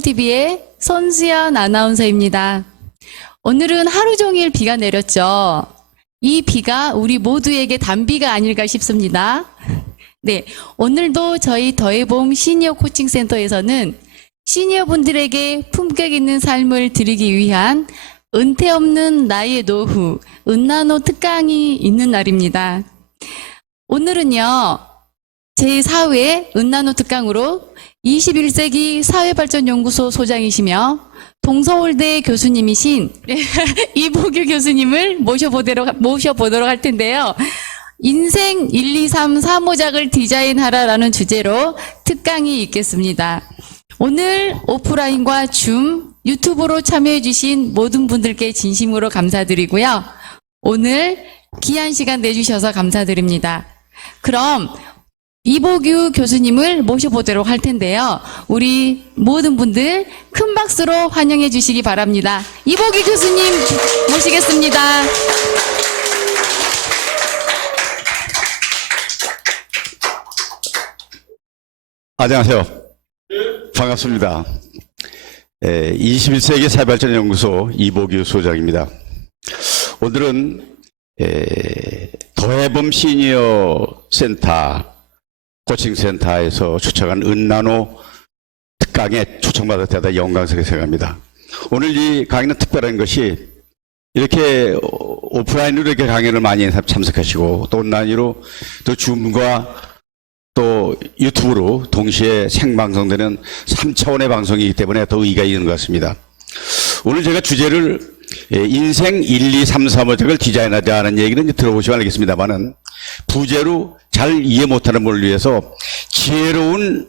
더해봄TV의 손수연 아나운서입니다. 오늘은 하루 종일 비가 내렸죠. 이 비가 우리 모두에게 단비가 아닐까 싶습니다. 네, 오늘도 저희 더해봄 시니어 코칭센터에서는 시니어분들에게 품격 있는 삶을 드리기 위한 은퇴 없는 나의 노후, 은나노 특강이 있는 날입니다. 오늘은요, 제4회 은나노 특강으로 21세기 사회발전연구소 소장이시며 동서울대 교수님이신 이보규 교수님을 모셔보도록 할 텐데요. 인생 1, 2, 3, 4모작을 디자인하라라는 주제로 특강이 있겠습니다. 오늘 오프라인과 줌, 유튜브로 참여해 주신 모든 분들께 진심으로 감사드리고요. 오늘 귀한 시간 내주셔서 감사드립니다. 그럼 이보규 교수님을 모셔보도록 할 텐데요. 우리 모든 분들 큰 박수로 환영해 주시기 바랍니다. 이보규 교수님 모시겠습니다. 안녕하세요. 반갑습니다. 21세기 사회발전연구소 이보규 소장입니다. 오늘은 더해봄 시니어 센터 코칭센터에서 초청한 은나노 특강에 초청받아 대단히 영광스럽게 생각합니다. 오늘 이 강의는 특별한 것이 이렇게 오프라인으로 이렇게 강의를 많이 참석하시고 또 온라인으로 또 줌과 또 유튜브로 동시에 생방송되는 3차원의 방송이기 때문에 더 의의가 있는 것 같습니다. 오늘 제가 주제를 인생 1, 2, 3, 4모작을 디자인하자는 얘기는 이제 들어보시면 알겠습니다만은 부제로 잘 이해 못하는 분을 위해서 지혜로운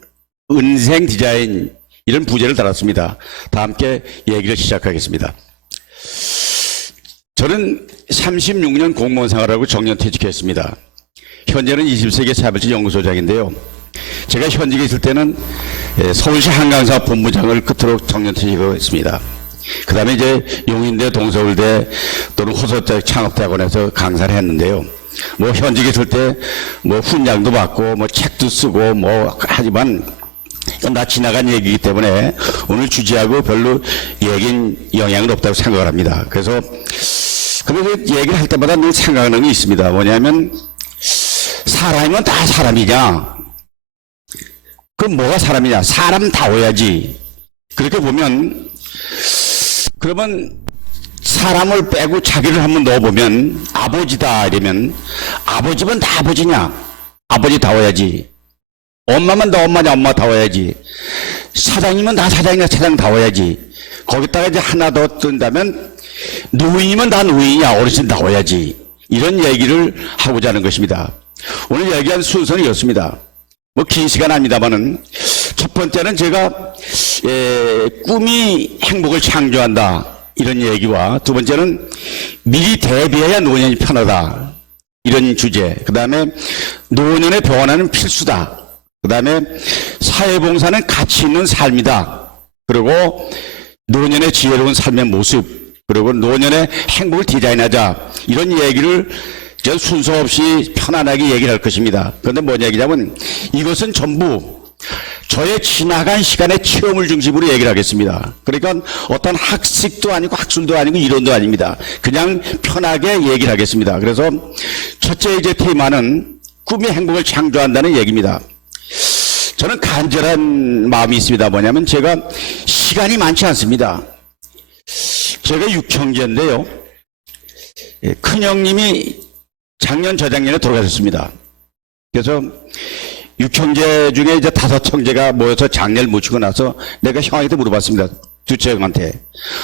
인생 디자인 이런 부제를 달았습니다. 다 함께 얘기를 시작하겠습니다. 저는 36년 공무원 생활하고 정년퇴직했습니다. 현재는 20세기 사회발전연구소장인데요. 제가 현직에 있을 때는 서울시 한강사업 본부장을 끝으로 정년퇴직을 했습니다. 그 다음에 이제 용인대, 동서울대 또는 호서대 창업대학원에서 강사를 했는데요. 뭐 현직에 있을 때 뭐 훈장도 받고 뭐 책도 쓰고 뭐 하지만 나 지나간 얘기이기 때문에 오늘 주제하고 별로 영향은 없다고 생각을 합니다. 그래서 얘기를 할 때마다 늘 생각하는 게 있습니다. 뭐냐면 사람이면 다 사람이냐? 그럼 뭐가 사람이냐? 사람다워야지. 그렇게 보면 그러면 사람을 빼고 자기를 한번 넣어보면 아버지다 이러면 아버지면 다 아버지냐? 아버지다워야지. 엄마면 다 엄마냐? 엄마다워야지. 사장이면 다 사장이냐? 사장다워야지. 거기다가 이제 하나 더 뜬다면 노인이면 다 노인이냐? 어르신다워야지. 이런 얘기를 하고자 하는 것입니다. 오늘 얘기한 순서는 이렇습니다. 뭐 긴 시간 아닙니다만은 첫 번째는 제가 꿈이 행복을 창조한다 이런 얘기와 두 번째는 미리 대비해야 노년이 편하다 이런 주제, 그 다음에 노년의 병원하는 필수다, 그 다음에 사회봉사는 가치 있는 삶이다, 그리고 노년의 지혜로운 삶의 모습, 그리고 노년의 행복을 디자인하자 이런 얘기를 저 순서 없이 편안하게 얘기를 할 것입니다. 그런데 뭔 얘기냐면 이것은 전부 저의 지나간 시간의 체험을 중심으로 얘기를 하겠습니다. 그러니까 어떤 학식도 아니고 학술도 아니고 이론도 아닙니다. 그냥 편하게 얘기를 하겠습니다. 그래서 첫째 이제 테마는 꿈이 행복을 창조한다는 얘기입니다. 저는 간절한 마음이 있습니다. 뭐냐면 제가 시간이 많지 않습니다. 제가 6형제인데요. 큰형님이 작년 저작년에 돌아가셨습니다. 그래서 6형제 중에 이제 5형제가 모여서 장례를 모시고 나서 내가 형한테 물어봤습니다. 둘째 형한테.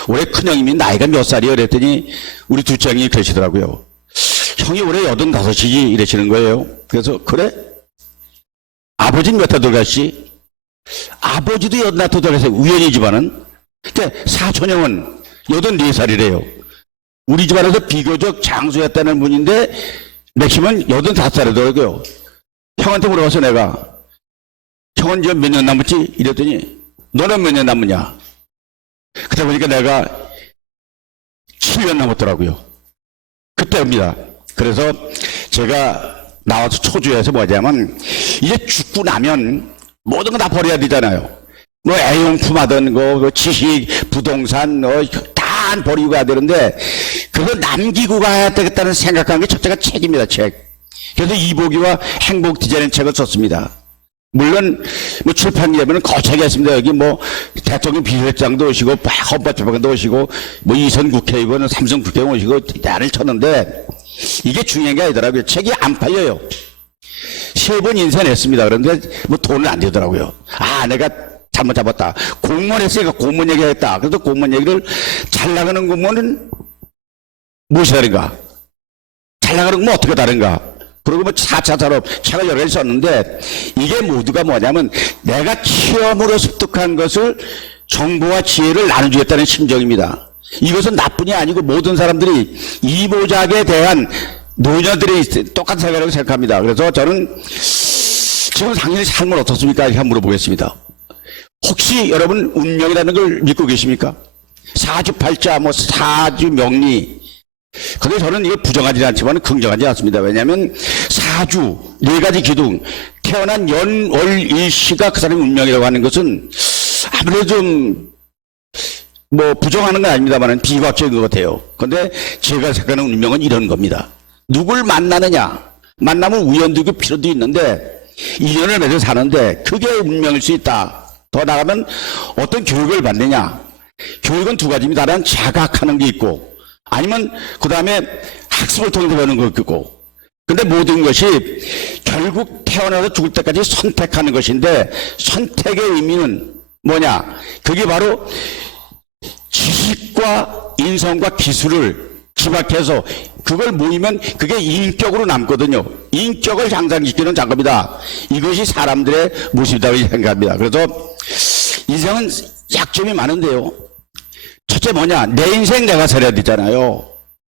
올해 큰형님이 나이가 몇 살이요? 그랬더니 우리 둘째 형이 그러시더라고요. 형이 올해 85이지 이러시는 거예요. 그래서 그래? 아버지는 몇 살 돌아가시? 아버지도 85 돌아가세요. 우연이지만은. 근데 사촌형은 84살이래요. 우리 집안에서 비교적 장수였다는 분인데 맥시멈 85살이더라고요. 형한테 물어봐서 내가 형은 이제 몇 년 남았지? 이랬더니 너는 몇 년 남았냐? 그러다 보니까 내가 7년 남았더라고요. 그때입니다. 그래서 제가 나와서 초조해서 뭐냐면 이제 죽고 나면 모든 거 다 버려야 되잖아요. 뭐 애용품 하던 거, 지식, 부동산, 다 버리고 가야 되는데, 그거 남기고 가야 되겠다는 생각하는 게 첫째가 책입니다, 책. 그래서 이보기와 행복 디자인 책을 썼습니다. 물론, 뭐 출판기라면 거창하게 했습니다. 여기 뭐, 대통령 비서실장도 오시고, 헌법재판관도 오시고, 뭐 이선 국회의원, 삼성 국회의원 오시고, 나를 쳤는데, 이게 중요한 게 아니더라고요. 책이 안 팔려요. 3번 인쇄냈습니다. 그런데 뭐 돈은 안 되더라고요. 아, 내가 잘못 잡았다. 공무원 했으니까 공무원 얘기 했다. 그래서 공무원 얘기를 잘 나가는 공무원은 무엇이 다른가? 잘 나가는 공무원 어떻게 다른가? 그리고 뭐 4차 산업 책을 여러 개 썼는데 이게 모두가 뭐냐면 내가 체험으로 습득한 것을 정보와 지혜를 나눠주겠다는 심정입니다. 이것은 나뿐이 아니고 모든 사람들이 이보작에 대한 노년들이 똑같은 생각이라고 생각합니다. 그래서 저는 지금 당신의 삶은 어떻습니까? 이렇게 한번 물어보겠습니다. 혹시 여러분 운명이라는 걸 믿고 계십니까? 사주팔자, 뭐 사주명리. 근데 저는 이걸 부정하지 않지만 긍정하지 않습니다. 왜냐하면 사주, 4가지 기둥, 태어난 연, 월, 일시가 그 사람의 운명이라고 하는 것은 아무래도 좀 뭐 부정하는 건 아닙니다만 비과학적인 것 같아요. 근데 제가 생각하는 운명은 이런 겁니다. 누굴 만나느냐? 만나면 우연도 있고 필요도 있는데 인연을 맺어 사는데 그게 운명일 수 있다. 더 나가면 어떤 교육을 받느냐? 교육은 2가지입니다. 하나는 자각하는 게 있고 아니면 그 다음에 학습을 통해서 배우는 거 있고. 근데 모든 것이 결국 태어나서 죽을 때까지 선택하는 것인데 선택의 의미는 뭐냐? 그게 바로 지식과 인성과 기술을 집약해서 그걸 모이면 그게 인격으로 남거든요. 인격을 향상시키는 작업이다. 이것이 사람들의 모습이라고 생각합니다. 그래서 인생은 약점이 많은데요. 첫째 뭐냐? 내 인생 내가 살아야 되잖아요.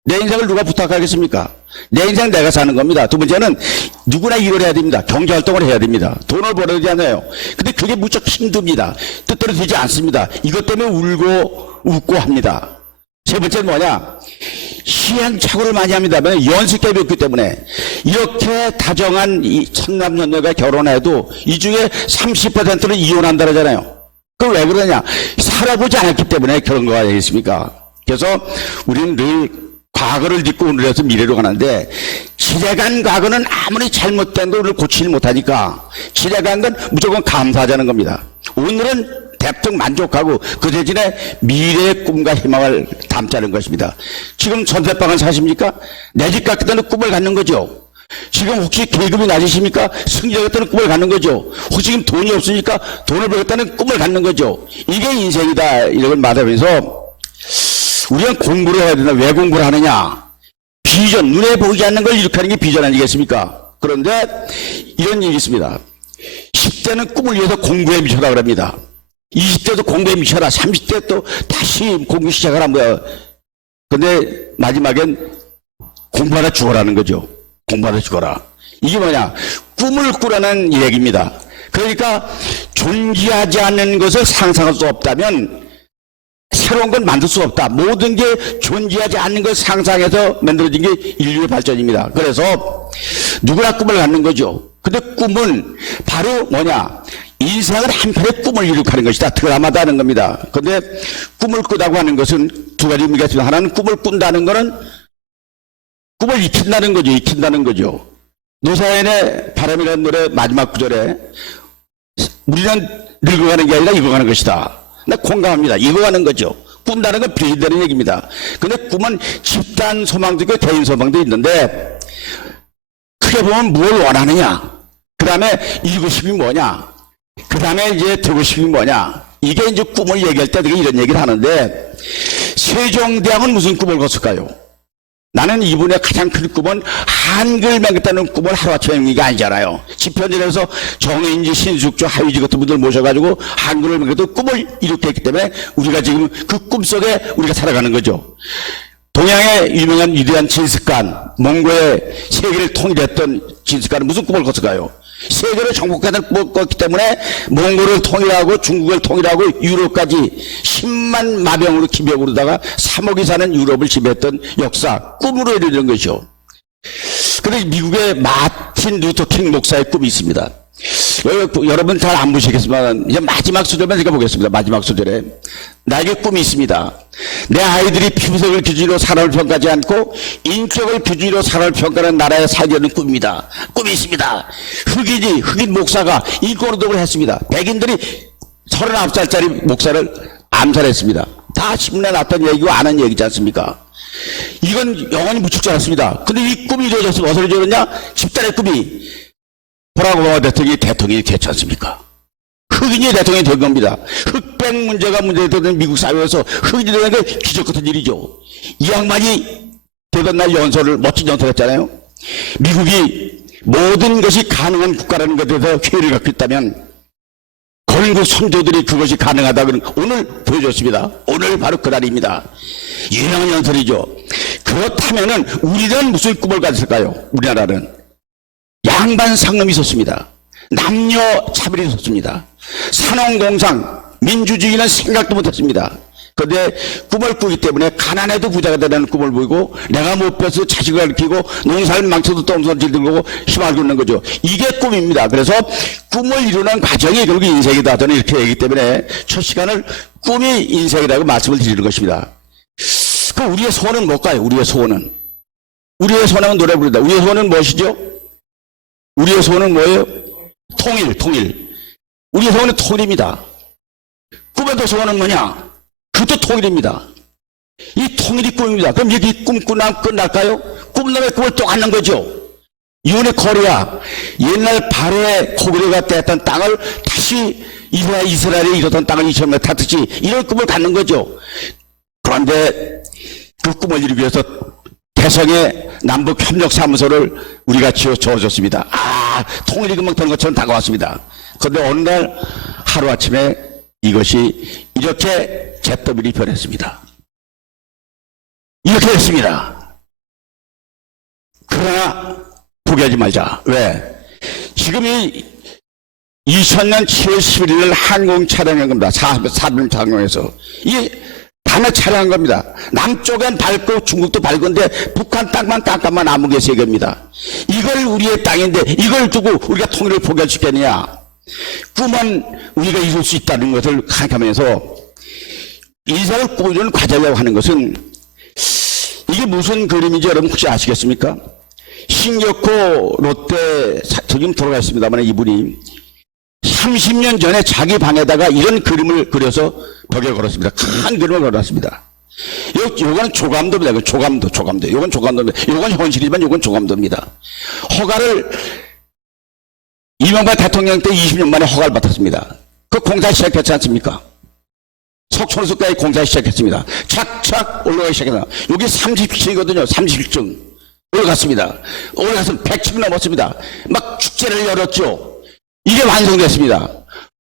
내 인생을 누가 부탁하겠습니까? 내 인생 내가 사는 겁니다. 2번째는 누구나 일을 해야 됩니다. 경제활동을 해야 됩니다. 돈을 벌어야 되잖아요. 근데 그게 무척 힘듭니다. 뜻대로 되지 않습니다. 이것 때문에 울고 웃고 합니다. 3번째는 뭐냐? 시행착오를 많이 합니다. 연습ገብ이 없기 때문에 이렇게 다정한 이 천남연녀가 결혼해도 이 중에 30%는 이혼한다 그러잖아요. 그걸 왜 그러냐? 살아보지 않았기 때문에 그런 거 아니겠습니까? 그래서 우리는 늘 과거를 딛고 오늘에서 미래로 가는데 지나간 과거는 아무리 잘못된 걸 고치지 못하니까 지나간 건 무조건 감사하자는 겁니다. 오늘은 대충 만족하고 그 대신에 미래의 꿈과 희망을 담자는 것입니다. 지금 전세방을 사십니까? 내 집 갖겠다는 꿈을 갖는 거죠. 지금 혹시 계급이 낮으십니까? 승리하겠다는 꿈을 갖는 거죠. 혹시 지금 돈이 없으니까 돈을 벌겠다는 꿈을 갖는 거죠. 이게 인생이다 이런 걸 말하면서 우리는 공부를 해야 된다. 왜 공부를 하느냐? 비전, 눈에 보이지 않는 걸 이룩하는 게 비전 아니겠습니까? 그런데 이런 얘기 있습니다. 10대는 꿈을 위해서 공부에 미쳐라 그럽니다. 20대도 공부에 미쳐라. 30대 또 다시 공부 시작을 한 거야. 근데 마지막엔 공부하다 죽어라는 거죠. 공부하다 죽어라. 이게 뭐냐? 꿈을 꾸라는 얘기입니다. 그러니까 존재하지 않는 것을 상상할 수 없다면 새로운 건 만들 수 없다. 모든 게 존재하지 않는 걸 상상해서 만들어진 게 인류의 발전입니다. 그래서 누구나 꿈을 갖는 거죠. 근데 꿈은 바로 뭐냐? 인생을 한편의 꿈을 이룩하는 것이다. 드라마다는 겁니다. 근데 꿈을 꾸다고 하는 것은 2가지 의미가 있습니다. 하나는 꿈을 꾼다는 거는 꿈을 익힌다는 거죠. 익힌다는 거죠. 노사연의 바람이라는 노래 마지막 구절에 우리는 늙어가는 게 아니라 익어가는 것이다. 나 공감합니다. 익어가는 거죠. 꾼다는 건 비대되는 얘기입니다. 근데 꿈은 집단 소망도 있고 개인 소망도 있는데 크게 보면 뭘 원하느냐? 그 다음에 이루고 싶이 뭐냐? 그 다음에 이제 되고 싶이 뭐냐? 이게 이제 꿈을 얘기할 때 이런 얘기를 하는데 세종대왕은 무슨 꿈을 꿨을까요? 나는 이분의 가장 큰 꿈은 한글 맹겠다는 꿈을 하루아침에 맹는 게 아니잖아요. 집현전에서 정인지 신숙주 하위지 같은 분들 모셔가지고 한글을 맹겠다는 꿈을 이룩게 했기 때문에 우리가 지금 그 꿈 속에 우리가 살아가는 거죠. 동양의 유명한 위대한 진스칸, 몽고의 세계를 통일했던 진스칸은 무슨 꿈을 꿨을까요? 세계를 정복하는 꿈을 꿨기 때문에 몽골을 통일하고 중국을 통일하고 유럽까지 10만 마병으로 기병으로다가 3억이 사는 유럽을 지배했던 역사, 꿈으로 이루는 것이죠. 그런데 미국의 마틴 루터 킹 목사의 꿈이 있습니다. 여러분 잘 안 보시겠지만 이제 마지막 소절만 제가 보겠습니다. 마지막 소절에 나에게 꿈이 있습니다. 내 아이들이 피부색을 기준으로 사람을 평가하지 않고 인격을 기준으로 사람을 평가하는 나라에 살게 되는 꿈입니다. 꿈이 있습니다. 흑인 목사가 인권운동을 했습니다. 백인들이 39살짜리 목사를 암살했습니다. 다 신문에 났던 얘기고 아는 얘기지 않습니까? 이건 영원히 묻히지 않았습니다. 근데 이 꿈이 이루어졌으면 어디서 이루어졌냐? 집단의 꿈이 버락 오바마 대통령이 됐지 않습니까? 흑인이 대통령이 된 겁니다. 흑백 문제가 문제되던 미국 사회에서 흑인이 되는 게 기적 같은 일이죠. 이 양반이 되던 날 멋진 연설을 했잖아요. 미국이 모든 것이 가능한 국가라는 것에 대해서 회의를 갖고 있다면 건국 선조들이 그것이 가능하다고는 오늘 보여줬습니다. 오늘 바로 그날입니다. 유명한 연설이죠. 그렇다면은 우리는 무슨 꿈을 가졌을까요? 우리나라는 양반 상놈이 있었습니다. 남녀 차별이 있었습니다. 산업공상 민주주의는 생각도 못했습니다. 그런데 꿈을 꾸기 때문에 가난해도 부자가 되라는 꿈을 보이고 내가 못 뺏어 자식을 가르치고 농사를 망쳐도 똥손질 들고 힘을 갖는 거죠. 이게 꿈입니다. 그래서 꿈을 이루는 과정이 결국 인생이다. 저는 이렇게 얘기하기 때문에 첫 시간을 꿈이 인생이라고 말씀을 드리는 것입니다. 그 우리의 소원은 뭘까요? 우리의 소원은 노래 부른다. 우리의 소원은 무엇이죠? 우리의 소원은 뭐예요? 통일. 우리의 소원은 통일입니다. 꿈에도 소원은 뭐냐? 그것도 통일입니다. 이 통일이 꿈입니다. 그럼 여기 꿈 끝날까요? 꿈놈의 꿈을 또 갖는 거죠. 유네 코리아, 옛날 발해 코그레가 떼었던 땅을 다시 이스라엘이 이루던 땅을 2000년 탔듯이 이런 꿈을 갖는 거죠. 그런데 그 꿈을 이루기 위해서 개성의 남북협력사무소를 우리가 지어줬습니다. 통일이 금방 되는 것처럼 다가왔습니다. 그런데 어느 날 하루아침에 이것이 이렇게 잿더미로 변했습니다. 이렇게 됐습니다. 그러나 포기하지 말자. 왜? 지금 이 2000년 7월 11일 날 항공 촬영한 겁니다. 사륜 촬영해서. 이 밤에 촬영한 겁니다. 남쪽엔 밝고 중국도 밝은데 북한 땅만 깜깜한 암흑의 세계입니다. 이걸 우리의 땅인데 이걸 두고 우리가 통일을 포기할 수 있겠느냐? 꿈은 우리가 이룰 수 있다는 것을 생각하면서 인생을 꾸미는 과정이라고 하는 것은 이게 무슨 그림인지 여러분 혹시 아시겠습니까? 신격호 롯데 지금 돌아가셨습니다만 이분이 30년 전에 자기 방에다가 이런 그림을 그려서 벽에 걸었습니다. 큰 그림을 걸었습니다. 요거는 조감도입니다. 조감도. 요건 조감도입니다. 요건 현실이지만 요건 조감도입니다. 허가를 이명박 대통령 때 20년 만에 허가를 받았습니다. 그 공사 시작했지 않습니까? 석촌호수까지 공사 시작했습니다. 착착 올라가기 시작했다. 여기 30층이거든요. 30층. 올라갔습니다. 올라가서 100층 넘었습니다. 막 축제를 열었죠. 이게 완성됐습니다.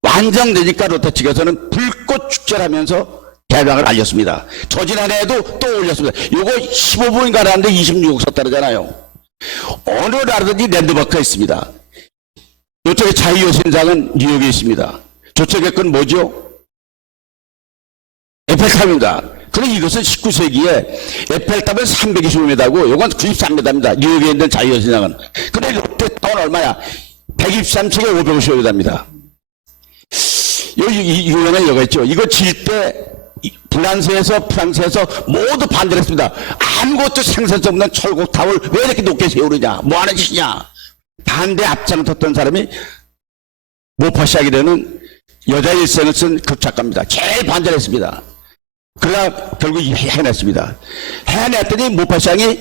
완성되니까 롯데 측에서는 불꽃 축제를 하면서 개방을 알렸습니다. 저지난해에도 또 올렸습니다. 요거 15분인가 하는데 26억 썼다잖아요. 어느 나라든지 랜드마크가 있습니다. 이쪽에 자유여신상은 뉴욕에 있습니다. 저쪽에 건 뭐죠? 에펠탑입니다. 그럼 이것은 19세기에 에펠탑은 325m고 이건 93m입니다. 뉴욕에 있는 자유여신상은. 근데 롯데타운 얼마야? 123층에 550m입니다. 여기 유명한 여가 있죠. 이거 질 때 프랑스에서 모두 반대를 했습니다. 아무것도 생산성 없는 철곡탑을 왜 이렇게 높게 세우느냐? 뭐 하는 짓이냐? 반대 앞장을 섰던 사람이 모파시하게 되는 여자 일생을 쓴 극작가입니다. 제일 반대를 했습니다. 그러나 결국 해냈습니다. 해냈더니 모파시앙이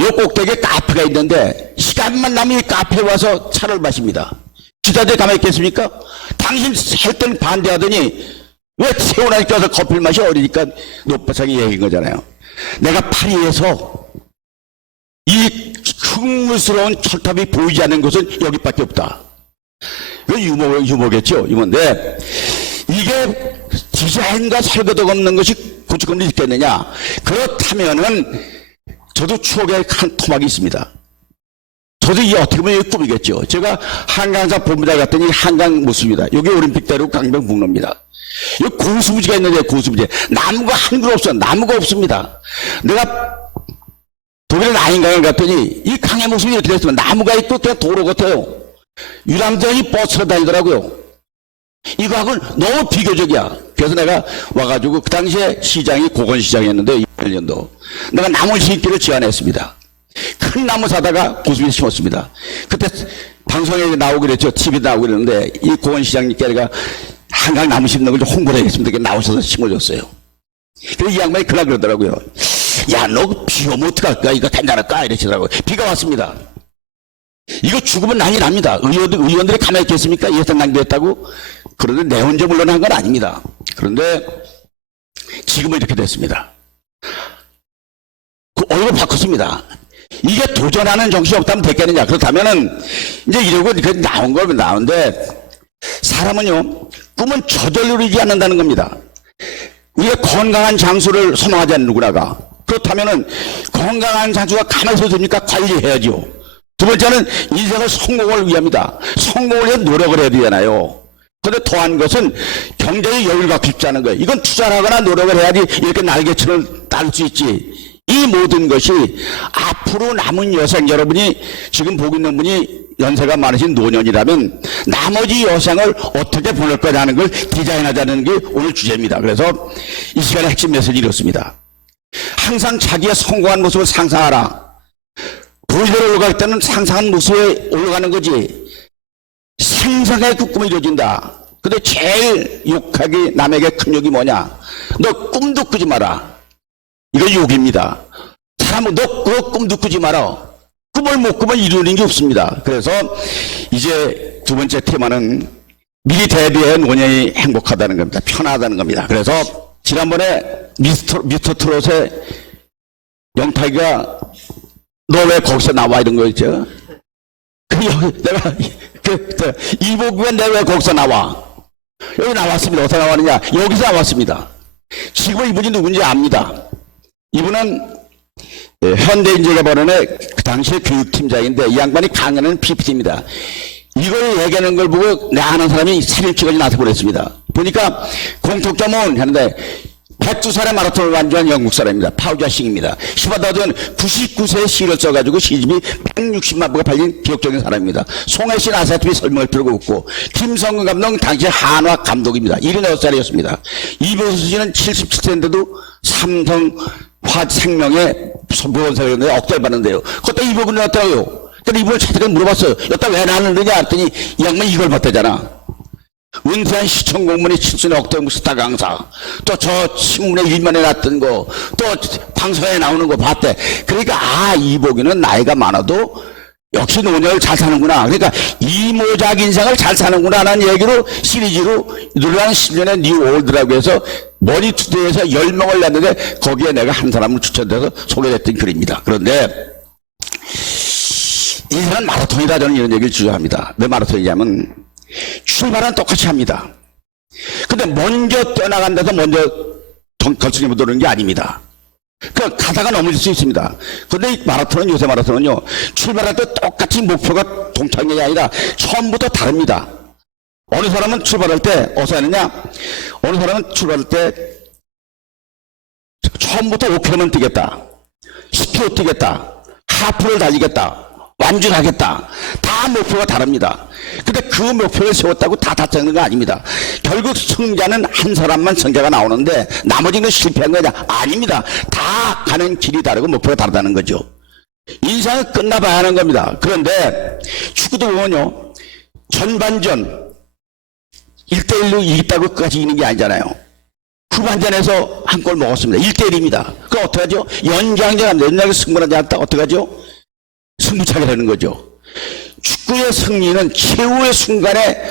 요 꼭대기에 카페가 있는데 시간만 나면 이 카페에 와서 차를 마십니다. 기자들 가만히 있겠습니까? 당신 할 때는 반대하더니 왜 세우나니 껴서 커피를 마셔? 어리니까 모파시앙이 얘기한 거잖아요. 내가 파리에서 이 흉물스러운 철탑이 보이지 않는 곳은 여기밖에 없다. 이건 유머겠죠. 유머인데 이게 디자인과 설계도가 없는 것이 고추건물이 있겠느냐. 그렇다면은 저도 추억의 한 토막이 있습니다. 저도 이게 어떻게 보면 이게 꿈이겠죠. 제가 한강사 본부장 갔더니 한강 모습입니다. 여기 올림픽대로 강변북로입니다. 여기 고수부지가 있는데 고수부지. 나무가 한 그루 없어요. 나무가 없습니다. 내가 독일의 라인강을 갔더니 이 강의 모습이 이렇게 됐으면 나무가 있고 그냥 도로 같아요. 유람선이 버스로 다니더라고요. 이거하고는 너무 비교적이야. 그래서 내가 와가지고 그 당시에 시장이 고건시장이었는데 2001년도 내가 나무 심기를 제안했습니다. 큰 나무 사다가 고수에 심었습니다. 그때 방송에 나오고 그랬죠. TV에 나오고 그랬는데 이 고건시장님께 내가 한강 나무 심는 걸 좀 홍보를 하겠습니다. 나오셔서 심어줬어요. 그래서 이 양반이 그날 그러더라고요. 야, 너 비 오면 어떡할까? 이거 괜찮을까? 이러시더라고요. 비가 왔습니다. 이거 죽으면 난리 납니다. 의원들이 가만히 있겠습니까? 예산 낭비했다고? 그런데 내 혼자 물러난 건 아닙니다. 그런데 지금은 이렇게 됐습니다. 그 얼굴 바꿨습니다. 이게 도전하는 정신이 없다면 됐겠느냐. 그렇다면은 이제 이러고 나온 거면 나오는데 사람은요, 꿈은 저절로 이루지 않는다는 겁니다. 우리가 건강한 장수를 소망하지 않는 누구나가. 그렇다면은 건강한 장수가 가만히 있어도 됩니까? 관리해야죠. 두 번째는 인생을 성공을 위함이다. 성공을 위해 노력을 해야 되잖아요. 그런데 더한 것은 경제의 여유를 갖고 싶지 않은 거예요. 이건 투자를 하거나 노력을 해야지 이렇게 날개처럼 날 수 있지. 이 모든 것이 앞으로 남은 여생, 여러분이 지금 보고 있는 분이 연세가 많으신 노년이라면 나머지 여생을 어떻게 보낼 거냐는 걸 디자인하자는 게 오늘 주제입니다. 그래서 이 시간의 핵심 메시지 이렇습니다. 항상 자기의 성공한 모습을 상상하라. 보이대로 올라갈 때는 상상한 모습에 올라가는 거지. 생생하게 그 꿈이 이루어진다. 근데 제일 욕하기 남에게 큰 욕이 뭐냐? 너 꿈도 꾸지 마라. 이거 욕입니다. 사람은 너 그 꿈도 꾸지 마라. 꿈을 못 꾸면 이루는 게 없습니다. 그래서 이제 두 번째 테마는 미리 대비해 노년이 행복하다는 겁니다. 편하다는 겁니다. 그래서 지난번에 미스터 트롯의 영탁이가 너 왜 거기서 나와 이런 거 있죠? 내가 이보구가 내가 왜 거기서 나와? 여기 나왔습니다. 어디서 나왔느냐? 여기서 나왔습니다. 지금 이분이 누군지 압니다. 이분은 현대인재개발원의 그 당시에 교육팀장인데 이 양반이 강연하는 PPT입니다. 이걸 얘기하는 걸 보고 내 아는 사람이 사진 찍어서 나서 그랬습니다. 보니까 공통점은 하는데 102살의 마라톤을 완주한 영국 사람입니다. 파우자싱입니다. 시바다전 99세에 시를 써가지고 시집이 160만 부가 팔린 기록적인 사람입니다. 송혜신 아사TV 설명할 필요가 없고 김성근 감독 당시 한화 감독입니다. 76살이었습니다. 이병수 씨는 77세인데도 삼성 화생명의 보건사였는데 억대를 받는데요. 그때 이병근이 나왔다고요. 근데 이분을 찾아가 물어봤어요. 여기다 왜 나왔느냐 했더니 이 양반이 이걸 봤다잖아. 은퇴한 시청 공무원이 7순의 억대무 스타 강사, 또 저 신문에 일면에 났던 거, 또 방송에 나오는 거 봤대. 그러니까 이복이는 나이가 많아도 역시 노년을 잘 사는구나. 그러니까 이모작 인생을 잘 사는구나 하는 얘기로 시리즈로 누르한 10년의 뉴 올드라고 해서 머니투데이에서 10명을 냈는데 거기에 내가 한 사람을 추천돼서 소개했던 글입니다. 그런데 인생은 마라톤이다. 저는 이런 얘기를 주장합니다. 왜 마라톤이냐면 출발은 똑같이 합니다. 근데 먼저 뛰어나간 데서 먼저 결승에 못 오르는 게 아닙니다. 그 가다가 넘어질 수 있습니다. 그런데 이 마라톤은, 요새 마라톤은요, 출발할 때 똑같이 목표가 동창이 아니라 처음부터 다릅니다. 어느 사람은 출발할 때 어디서 하느냐? 어느 사람은 출발할 때 처음부터 5km만 뛰겠다, 10km 뛰겠다, 하프를 달리겠다, 완주하겠다. 다 목표가 다릅니다. 근데 그 목표를 세웠다고 다達成하는 거 아닙니다. 결국 승자는 한 사람만 성자가 나오는데 나머지는 실패한 거냐? 아닙니다. 다 가는 길이 다르고 목표가 다르다는 거죠. 인생은 끝나봐야 하는 겁니다. 그런데 축구도 보면요, 전반전 1대1로 이겼다고 끝까지 이기는 게 아니잖아요. 후반전에서 한 골 먹었습니다. 1대1입니다. 그럼 어떡하죠? 연장전 합니다. 연장에 승부하지 않았다 어떡하죠? 승부차게 되는 거죠. 축구의 승리는 최후의 순간에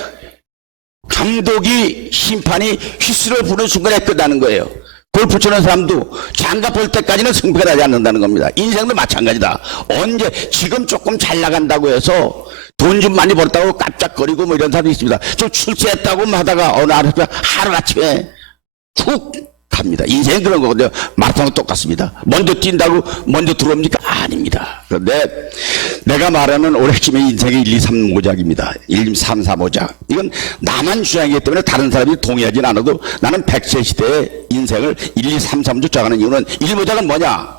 감독이, 심판이 휘슬을 부는 순간에 끝나는 거예요. 골프 치는 사람도 장갑 볼 때까지는 승부가 나지 않는다는 겁니다. 인생도 마찬가지다. 언제, 지금 조금 잘 나간다고 해서 돈 좀 많이 벌었다고 깜짝거리고 뭐 이런 사람도 있습니다. 좀 출세했다고 하다가 어느 하루아침에 훅 갑니다. 인생은 그런 거거든요. 마라톤은 똑같습니다. 먼저 뛴다고 먼저 들어옵니까? 아닙니다. 그런데 내가 말하는 올해 핵심의 인생의 1, 2, 3 모작입니다. 1, 2, 3, 4 모작. 이건 나만 주장이기 때문에 다른 사람이 동의하진 않아도 나는 100세 시대의 인생을 1, 2, 3, 4 모작 정하는 이유는 1모작은 뭐냐?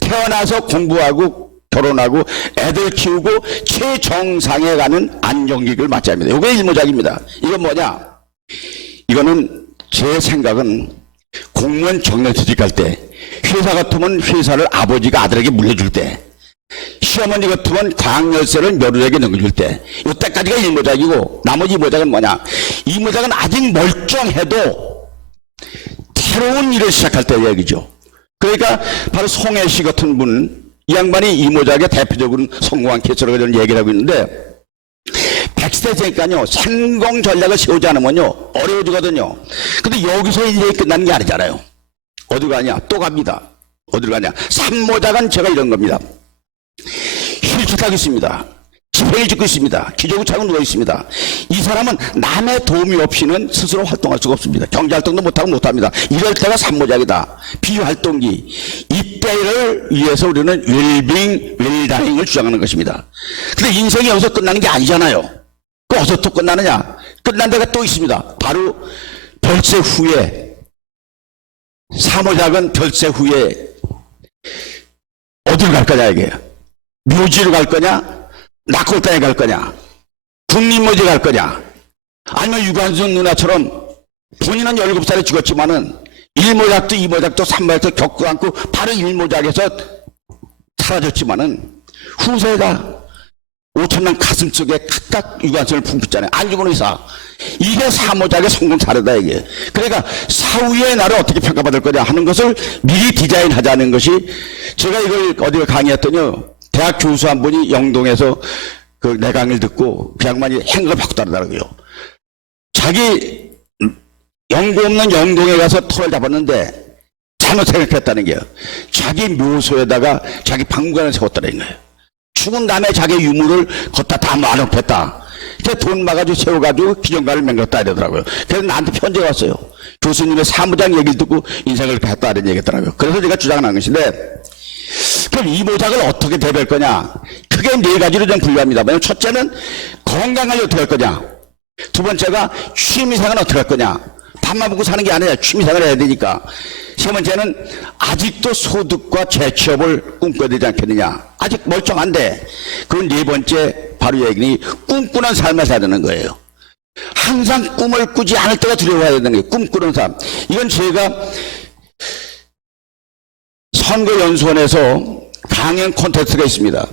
태어나서 공부하고 결혼하고 애들 키우고 최정상에 가는 안정기를 맞춰야 합니다. 이게 일모작입니다. 이건 뭐냐? 이거는 제 생각은 공무원 정년퇴직할 때, 회사 같으면 회사를 아버지가 아들에게 물려줄 때, 시어머니 같으면 광열세를 며느리에게 넘겨줄 때, 이때까지가 일모작이고, 나머지 모작은 뭐냐? 이 모작은 아직 멀쩡해도 새로운 일을 시작할 때 얘기죠. 그러니까 바로 송혜 씨 같은 분, 이 양반이 이 모작의 대표적인 성공한 케이스라고 저는 얘기를 하고 있는데, 100세 되니까요, 성공 전략을 세우지 않으면요, 어려워지거든요. 근데 여기서 이제 끝나는 게 아니잖아요. 어디 가냐? 또 갑니다. 어디로 가냐? 삼모작은 제가 이런 겁니다. 힐끗하고 있습니다. 집행을 짓고 있습니다. 기저귀 차고 누워 있습니다. 이 사람은 남의 도움이 없이는 스스로 활동할 수가 없습니다. 경제활동도 못합니다. 이럴 때가 삼모작이다. 비활동기. 이때를 위해서 우리는 웰빙, 웰다잉을 주장하는 것입니다. 근데 인생이 여기서 끝나는 게 아니잖아요. 그 어디서 또 끝나느냐? 끝난 데가 또 있습니다. 바로 별세 후에, 삼모작은 별세 후에 어디로 갈 거냐 이게. 묘지로 갈 거냐? 낙골당에 갈 거냐? 국립묘지 갈 거냐? 아니면 유관순 누나처럼 본인은 17살에 죽었지만은 1모작도 2모작도 3모작도 겪고 않고 바로 1모작에서 사라졌지만은 후세가 5천만 가슴 속에 각각 유관순을 품고 있잖아요. 안중근 의사. 이게 4모작의 성공 사례다 이게. 그러니까 사후에 나를 어떻게 평가받을 거냐 하는 것을 미리 디자인하자는 것이, 제가 이걸 어디에 강의했더니요, 대학 교수 한 분이 영동에서 그 내 강의를 듣고 그 양반이 행각을 바꾸더라고요. 자기 연고 없는 영동에 가서 털을 잡았는데 잘못 생각했다는 게요. 자기 묘소에다가 자기 박물관을 세웠다는 거예요. 죽은 다음에 자기 유물을 걷다 다 마련했다. 그래서 돈 막아가지고 세워가지고 기념관을 만들었다 이러더라고요. 그래서 나한테 편지가 왔어요. 교수님의 사무장 얘기를 듣고 인생을 했다 이런 얘기 했더라고요. 그래서 제가 주장을 한 것인데, 그럼 이 모작을 어떻게 대비할 거냐? 크게 네 가지로 좀 분류합니다. 첫째는 건강을 어떻게 할 거냐? 두 번째가 취미생활은 어떻게 할 거냐? 밥만 먹고 사는 게 아니라 취미생활을 해야 되니까. 세 번째는 아직도 소득과 재취업을 꿈꿔야 되지 않겠느냐? 아직 멀쩡한데. 그럼 네 번째 바로 얘기니 꿈꾸는 삶을 살야 되는 거예요. 항상 꿈을 꾸지 않을 때가 두려워야 되는 거예요. 꿈꾸는 삶. 이건 제가 선거연수원에서 강연 콘테스트가 있습니다.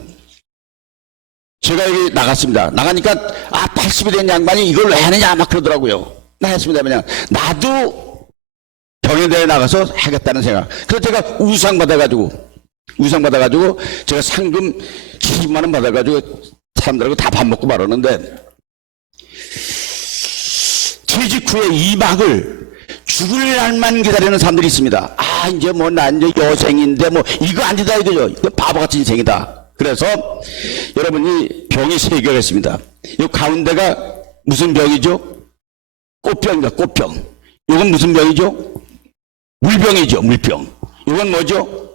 제가 여기 나갔습니다. 나가니까 80이 된 양반이 이걸 왜 하느냐 막 그러더라고요. 나 했습니다. 그냥 나도 경연대회에 나가서 하겠다는 생각. 그래서 제가 우상 받아가지고 제가 상금 70만 원 받아가지고 사람들하고 다 밥 먹고 말았는데, 퇴직 후에 2박을 죽을 날만 기다리는 사람들이 있습니다. 이제 뭐 난 이제 여생인데 뭐 이거 아니다 이거죠. 이거 바보같은 인생이다. 그래서 여러분이 병이 3개가 있습니다. 이 가운데가 무슨 병이죠? 꽃병입니다. 꽃병. 이건 무슨 병이죠? 물병이죠. 물병. 이건 뭐죠?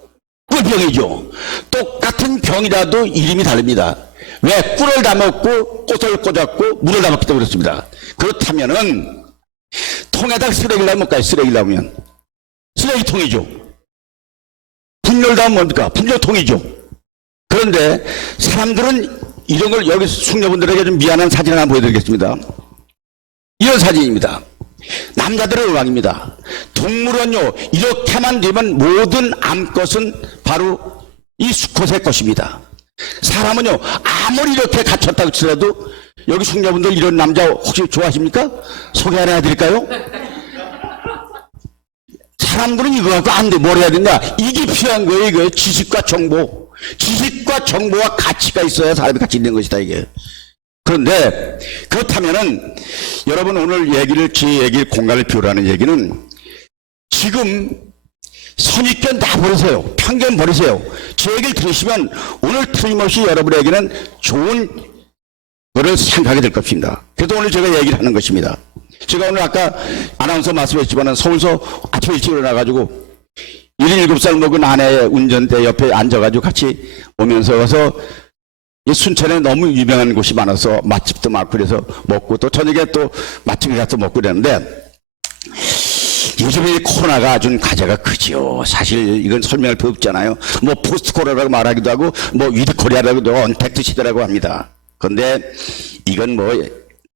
꿀병이죠. 똑같은 병이라도 이름이 다릅니다. 왜? 꿀을 다 먹고 꽃을 꽂았고 물을 다 먹기 때문에 그렇습니다. 그렇다면은 통에다 쓰레기를 넣으면 뭘까요? 쓰레기를 넣으면 쓰레기통이죠. 분뇨를 넣으면 뭡니까? 분뇨통이죠. 그런데 사람들은 이런 걸, 여기 숙녀분들에게 좀 미안한 사진 하나 보여드리겠습니다. 이런 사진입니다. 남자들의 의왕입니다. 동물은요, 이렇게만 되면 모든 암것은 바로 이 수컷의 것입니다. 사람은요, 아무리 이렇게 갖췄다고 치더라도, 여기 숙녀분들 이런 남자 혹시 좋아하십니까? 소개 하나 해드릴까요? 사람들은 이거 갖고 안 돼. 뭘 해야 된다? 이게 필요한 거예요. 이거 지식과 정보. 지식과 정보와 가치가 있어야 사람이 가치 있는 것이다, 이게. 그런데 그렇다면은 여러분 오늘 제 얘기를 공간을 비우라는 얘기는, 지금 선입견 다 버리세요. 편견 버리세요. 제 얘기를 들으시면 오늘 틀림없이 여러분에게는 좋은 거를 생각하게 될 것입니다. 그래서 오늘 제가 얘기를 하는 것입니다. 제가 오늘 아까 아나운서 말씀했지만 서울서 아침 일찍 일어나가지고 77살 먹은 아내 운전대 옆에 앉아가지고 같이 오면서 와서, 이 순천에 너무 유명한 곳이 많아서 맛집도 많고 그래서 먹고, 또 저녁에 또 맛집에 가서 먹고 그랬는데, 요즘에 이 코로나가 아주 가제가 크지요. 사실 이건 설명할 필요 없잖아요. 뭐 포스트 코로나라고 말하기도 하고 뭐 위드 코리아라고도 하고 언택트 시대라고 합니다. 그런데 이건 뭐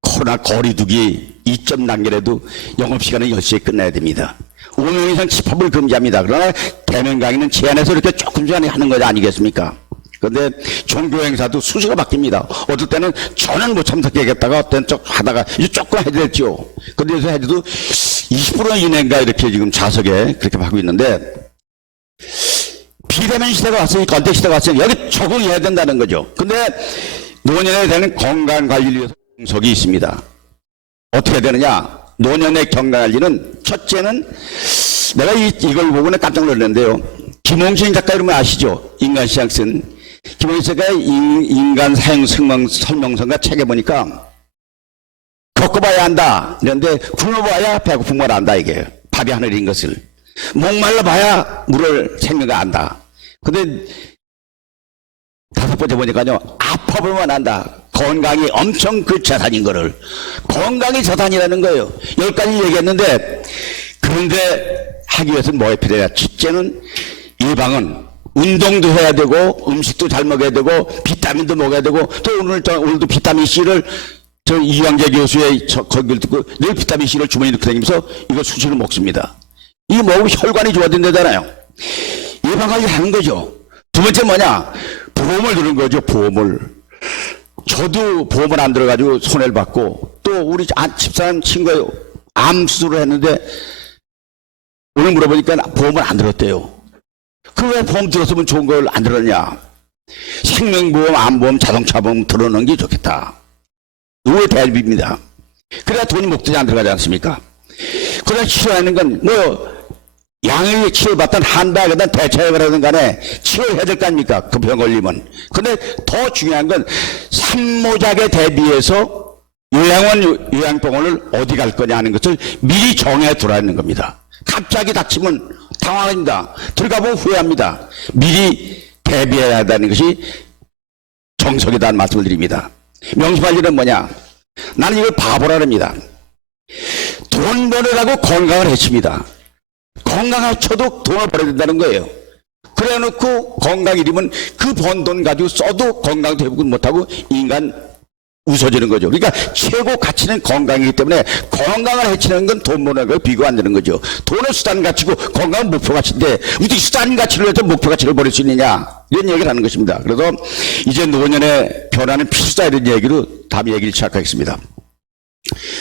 코로나 거리두기 2점 단계라도 영업시간은 10시에 끝나야 됩니다. 5명 이상 집합을 금지합니다. 그러나 대면 강의는 제한해서 이렇게 조금씩 하는 거 아니겠습니까? 그런데 종교 행사도 수시가 바뀝니다. 어떨 때는 저는 못 참석하겠다가 어떤 때는 좀 하다가 이제 조금 해야 되죠. 그런데 여기서 해도 20% 이내인가 이렇게 지금 좌석에 그렇게 하고 있는데 비대면 시대가 왔으니까 언택 시대가 왔으니까 여기 적응해야 된다는 거죠. 근데 노년에 대한 건강관리를 위해서 정석이 있습니다. 어떻게 해야 되느냐? 노년의 건강관리는 첫째는 내가 이걸 보고는 깜짝 놀랐는데요. 김홍신 작가 이름을 아시죠? 인간시장 쓴 김홍신 작가의 인간 사용 설명서가 책에 보니까 겪어봐야 한다. 그런데 굶어봐야 배고픈 걸 안다. 이게 밥이 하늘인 것을. 목말라봐야 물을 생명을 안다. 근데 다섯 번째 보니까요. 아파보면 안다. 건강이 엄청 그 재산인 거를. 건강이 재산이라는 거예요. 10가지 얘기했는데 그런데 하기 위해서는 뭐가 필요해요? 첫째는 예방은 운동도 해야 되고 음식도 잘 먹어야 되고 비타민도 먹어야 되고 또 오늘도 비타민C를 저 이광재 교수의 거기를 듣고 늘 비타민C를 주머니에 넣고 다니면서 이거 수시로 먹습니다. 이거 먹으면 혈관이 좋아진다잖아요. 예방하기 하는 거죠. 두 번째 뭐냐? 보험을 드는 거죠. 보험을. 저도 보험을 안 들어가지고 손해를 받고 또 우리 집사람 친구가 암 수술을 했는데 오늘 물어보니까 보험을 안 들었대요. 그 왜 보험 들었으면 좋은 걸 안 들었냐? 생명보험, 암보험, 자동차보험 들어놓는 게 좋겠다. 의외의 대비입니다. 그래야 돈이 목돈이 안 들어가지 않습니까? 그래야 치료하는 건 뭐 양의 치료받던 한다 대체약을 하든 간에 치료해야 될 거 아닙니까? 그 병 걸리면. 근데 더 중요한 건 산모작에 대비해서 요양병원을 어디 갈 거냐 하는 것을 미리 정해 두라는 겁니다. 갑자기 닥치면 당황합니다. 들어가보면 후회합니다. 미리 대비해야 한다는 것이 정석이다는 말씀을 드립니다. 명심할 일은 뭐냐? 나는 이걸 바보라랍니다. 돈 버느라고 건강을 해칩니다. 건강을 쳐도 돈을 벌어야 된다는 거예요. 그래 놓고 건강 잃으면 그 번 돈 가지고 써도 건강도 회복을 못하고 인간 웃어지는 거죠. 그러니까 최고 가치는 건강이기 때문에 건강을 해치는 건 돈 버는 거 비교 안 되는 거죠. 돈은 수단 가치고 건강은 목표 가치인데 어떻게 수단 가치를 해서 목표 가치를 버릴 수 있느냐 이런 얘기를 하는 것입니다. 그래서 이제 노년의 변화는 필수다 이런 얘기로 다음 얘기를 시작하겠습니다.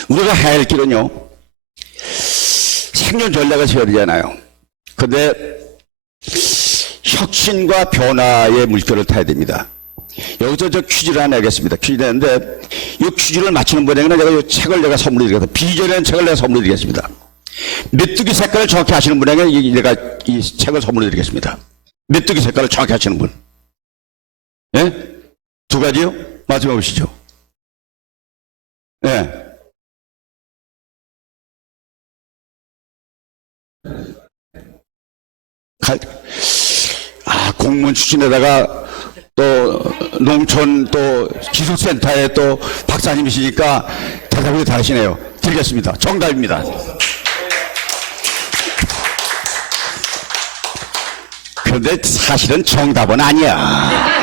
우리가 해야 할 길은요. 생존 전략을 세워야 되잖아요. 근데 혁신과 변화의 물결을 타야 됩니다. 여기서 저 퀴즈를 하나 내겠습니다. 퀴즈 내는데 이 퀴즈를 맞추는 분에게는 제가 이 책을 내가 선물해 드리겠습니다. 비전이라는 책을 내가 선물해 드리겠습니다. 메뚜기 색깔을 정확히 아시는 분에게는 내가 이 책을 선물해 드리겠습니다. 메뚜기 색깔을 정확히 아시는 분. 예? 두 가지요? 마지막 보시죠. 예. 공무원 출신에다가 또 농촌 또 기술센터에 또 박사님이시니까 대답이 다르시네요. 드리겠습니다. 정답입니다. 그런데 사실은 정답은 아니야.